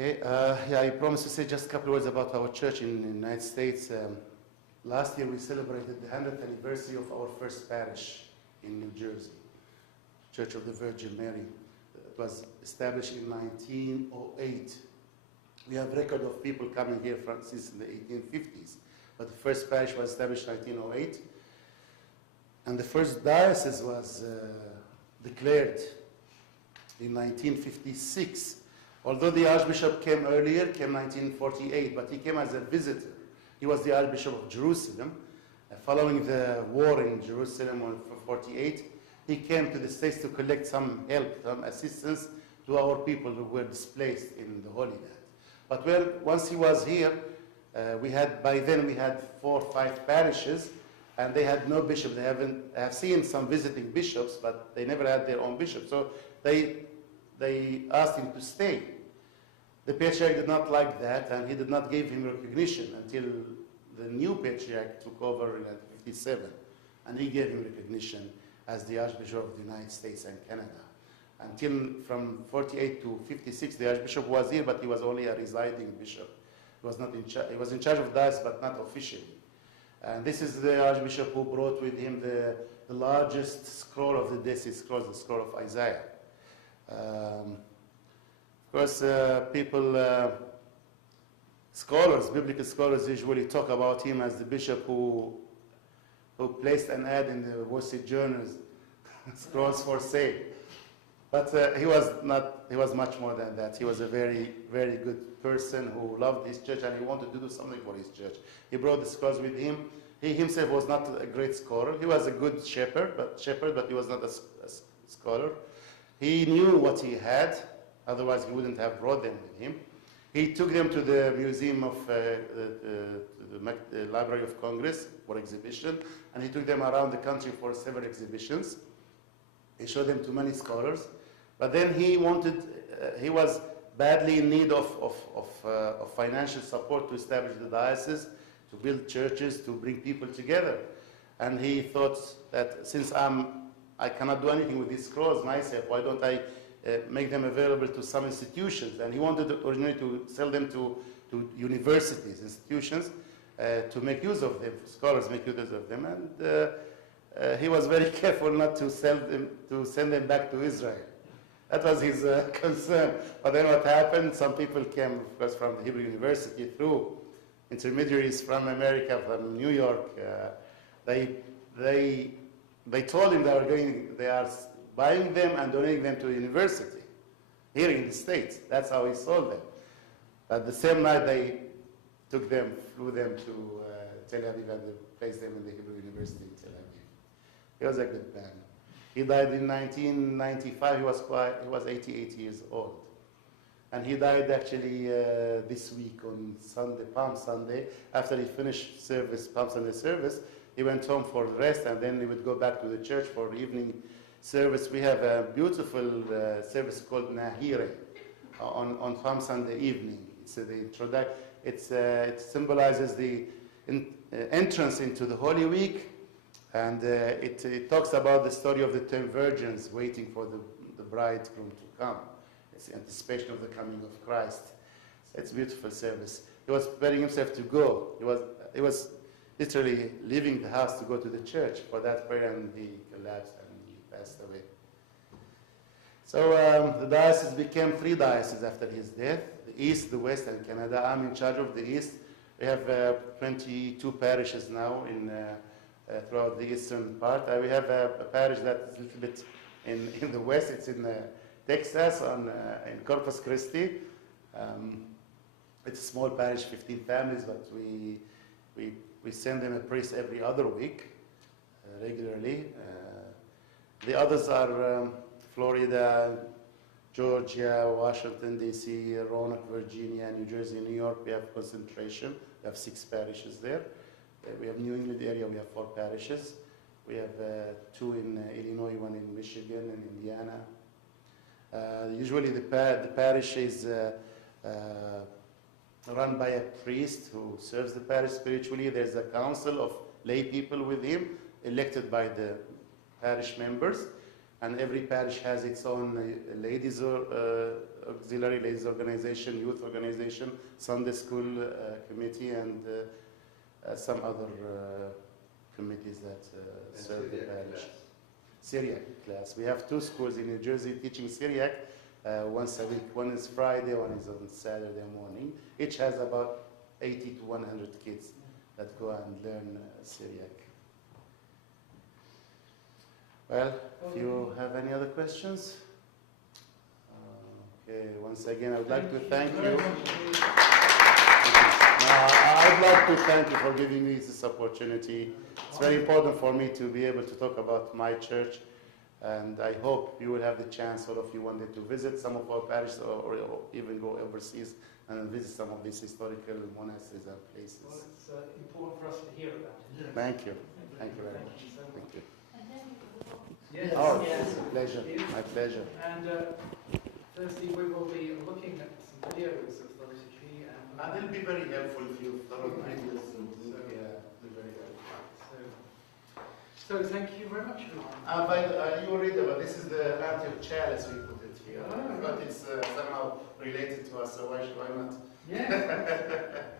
Okay, yeah, I promised to say just a couple of words about our church in the United States. Last year we celebrated the 100th anniversary of our first parish in New Jersey, Church of the Virgin Mary. It was established in 1908. We have record of people coming here since the 1850s, but the first parish was established in 1908, and the first diocese was declared in 1956. Although the Archbishop came earlier, came 1948, but he came as a visitor. He was the Archbishop of Jerusalem. Following the war in Jerusalem in 48, he came to the States to collect some help, some assistance to our people who were displaced in the Holy Land. But once he was here, by then we had 4 or 5 parishes, and they had no bishop. I have seen some visiting bishops, but they never had their own bishop. So they asked him to stay. The patriarch did not like that, and he did not give him recognition until the new patriarch took over in 1957, and he gave him recognition as the Archbishop of the United States and Canada. Until from 48 to 56, the Archbishop was here, but he was only a residing bishop. He was not in charge. He was in charge of diocese, but not officially. And this is the Archbishop who brought with him the largest scroll of the Dead Sea Scrolls, the scroll of Isaiah. Of course, biblical scholars usually talk about him as the bishop who placed an ad in the Wall Street Journal's scrolls for sale. But he was much more than that. He was a very, very good person who loved his church, and he wanted to do something for his church. He brought the scrolls with him. He himself was not a great scholar. He was a good shepherd, but he was not a scholar. He knew what he had, otherwise he wouldn't have brought them with him. He took them to the museum of the Library of Congress for exhibition, and he took them around the country for several exhibitions. He showed them to many scholars, but then he was badly in need of financial support to establish the diocese, to build churches, to bring people together. And he thought that since I cannot do anything with these scrolls myself, why don't I make them available to some institutions? And he wanted originally to sell them to universities, institutions, to make use of them, scholars make use of them. And he was very careful not to send them back to Israel. That was his concern. But then what happened, some people came, of course, from the Hebrew University through intermediaries from America, from New York. They told him they are buying them and donating them to the university here in the States. That's how he sold them. But the same night they flew them to Tel Aviv, and they placed them in the Hebrew University in Tel Aviv. He was a good man. He died in 1995. He was 88 years old. And he died actually this week on Sunday, Palm Sunday. After he finished Palm Sunday service, he went home for rest, and then he would go back to the church for evening service. We have a beautiful service called Nahire on Palm Sunday evening. It symbolizes the entrance into the Holy Week, and it talks about the story of the 10 virgins waiting for the bridegroom to come. It's the anticipation of the coming of Christ. It's a beautiful service. He was preparing himself to go. He was literally leaving the house to go to the church for that prayer, and he collapsed and he passed away. So the diocese became 3 dioceses after his death: the East, the West, and Canada. I'm in charge of the East. We have 22 parishes now throughout the eastern part. We have a parish that is a little bit in the West. It's in Texas, in Corpus Christi. It's a small parish, 15 families, but we send them a priest every other week, regularly. The others are Florida, Georgia, Washington, D.C., Roanoke, Virginia, New Jersey, New York. We have concentration. We have 6 parishes there. We have New England area. We have 4 parishes. We have 2 in Illinois, 1 in Michigan and Indiana. Usually the parish is run by a priest who serves the parish spiritually. There's a council of lay people with him, elected by the parish members. and every parish has its own ladies or auxiliary ladies organization, youth organization, Sunday school committee, and some other committees that serve the parish. Syriac class. We have 2 schools in New Jersey teaching Syriac. Once a week. One is Friday, one is on Saturday morning. Each has about 80 to 100 kids that go and learn Syriac. Well, if you have any other questions? Okay, once again, I would like to thank you. I'd like to thank you for giving me this opportunity. It's very important for me to be able to talk about my church, and I hope you will have the chance, all of you, one day to visit some of our parishes or even go overseas and visit some of these historical monasteries and places. Well, it's important for us to hear about it. Thank you. Thank you very much. Thank you. Yes. Oh, Yes. it's a pleasure. My pleasure. And Thursday we will be looking at some videos of the liturgy. And it'll be very helpful if you thoroughly read this. Yeah, it'll be very helpful. So thank you very much. You read about this is the Antioch chalice we put it here, Oh, but it's somehow related to us, so why not? Yeah.